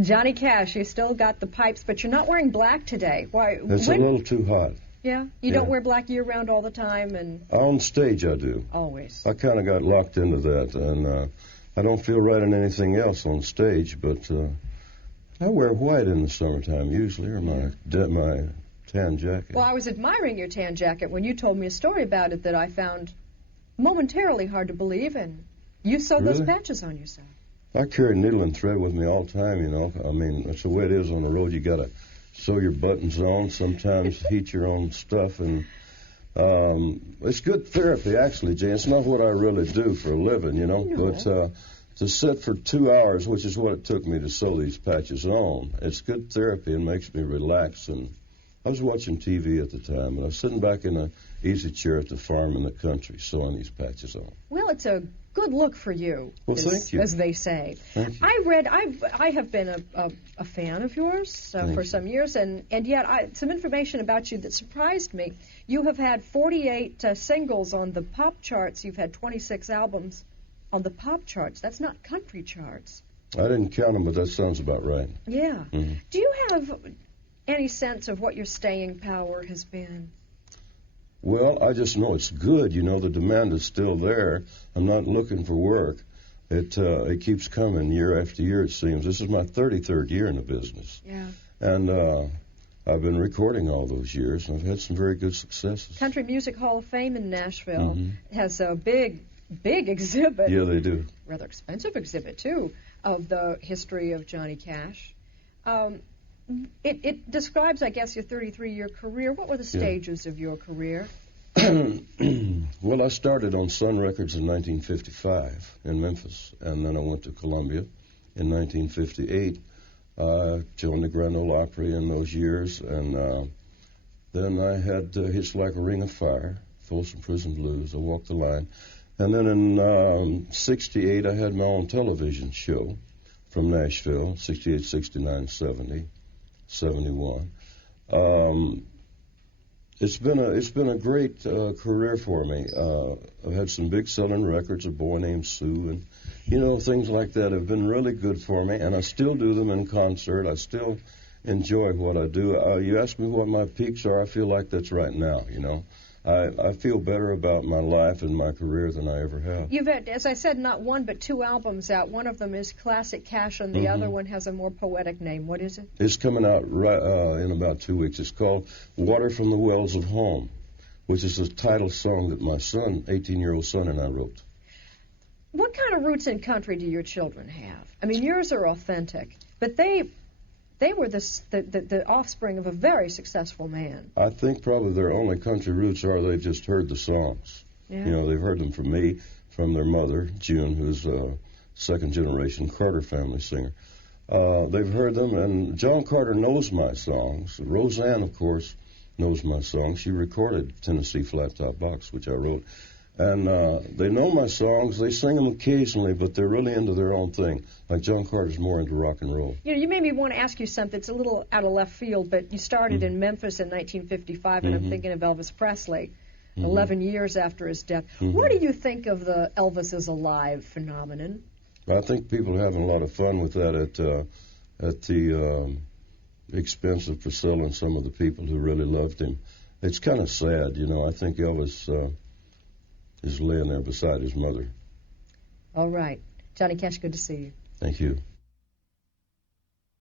Johnny Cash, you still got the pipes, but you're not wearing black today. Why? It's a little too hot. Yeah? You don't wear black year-round all the time? And On stage, I do. Always. I kind of got locked into that, and I don't feel right in anything else on stage, but I wear white in the summertime usually, or my tan jacket. Well, I was admiring your tan jacket when you told me a story about it that I found momentarily hard to believe, and you sewed those patches on yourself. I carry needle and thread with me all the time, you know. I mean, that's the way it is on the road. You got to sew your buttons on, sometimes heat your own stuff, and it's good therapy, actually, Jane. It's not what I really do for a living, you know. But to sit for 2 hours, which is what it took me to sew these patches on, it's good therapy and makes me relax. And I was watching TV at the time, and I was sitting back in an easy chair at the farm in the country sewing these patches on. Well, it's a good look for you, thank you. As they say. Thank you. I have been a fan of yours for some years, and yet some information about you that surprised me. You have had 48 singles on the pop charts. You've had 26 albums on the pop charts. That's not country charts. I didn't count them, but that sounds about right. Yeah. Mm-hmm. Do you have any sense of what your staying power has been? Well, I just know it's good. You know, the demand is still there. I'm not looking for work. It keeps coming year after year, it seems. This is my 33rd year in the business. Yeah. And I've been recording all those years, and I've had some very good successes. Country Music Hall of Fame in Nashville has a big exhibit. Yeah, they do. Rather expensive exhibit, too, of the history of Johnny Cash. It describes, I guess, your 33-year career. What were the stages of your career? Well, I started on Sun Records in 1955 in Memphis, and then I went to Columbia in 1958. Joined the Grand Ole Opry in those years, and then I had hits like A Ring of Fire, Folsom Prison Blues, I Walk the Line. And then in 68, I had my own television show from Nashville, 68, 69, 70. 71. It's been a great career for me. I've had some big selling records, A Boy Named Sue, and things like that have been really good for me. And I still do them in concert. I still enjoy what I do. You ask me what my peaks are. I feel like that's right now. I feel better about my life and my career than I ever have. You've had, as I said, not one but two albums out. One of them is Classic Cash, and the other one has a more poetic name. What is it? It's coming out in about 2 weeks. It's called Water from the Wells of Home, which is the title song that my son, 18-year-old son, and I wrote. What kind of roots in country do your children have? I mean, yours are authentic, but they were the offspring of a very successful man. I think probably their only country roots are they've just heard the songs. Yeah. They've heard them from me, from their mother, June, who's a second-generation Carter family singer. They've heard them, and John Carter knows my songs. Roseanne, of course, knows my songs. She recorded Tennessee Flat Top Box, which I wrote. And they know my songs. They sing them occasionally, but they're really into their own thing. Like John Carter's more into rock and roll. You made me want to ask you something. It's a little out of left field, but you started in Memphis in 1955, and I'm thinking of Elvis Presley, 11 years after his death. What do you think of the Elvis is alive phenomenon? I think people are having a lot of fun with that at the expense of Priscilla and some of the people who really loved him. It's kind of sad, I think Elvis is laying there beside his mother. All right. Johnny Cash, good to see you. Thank you.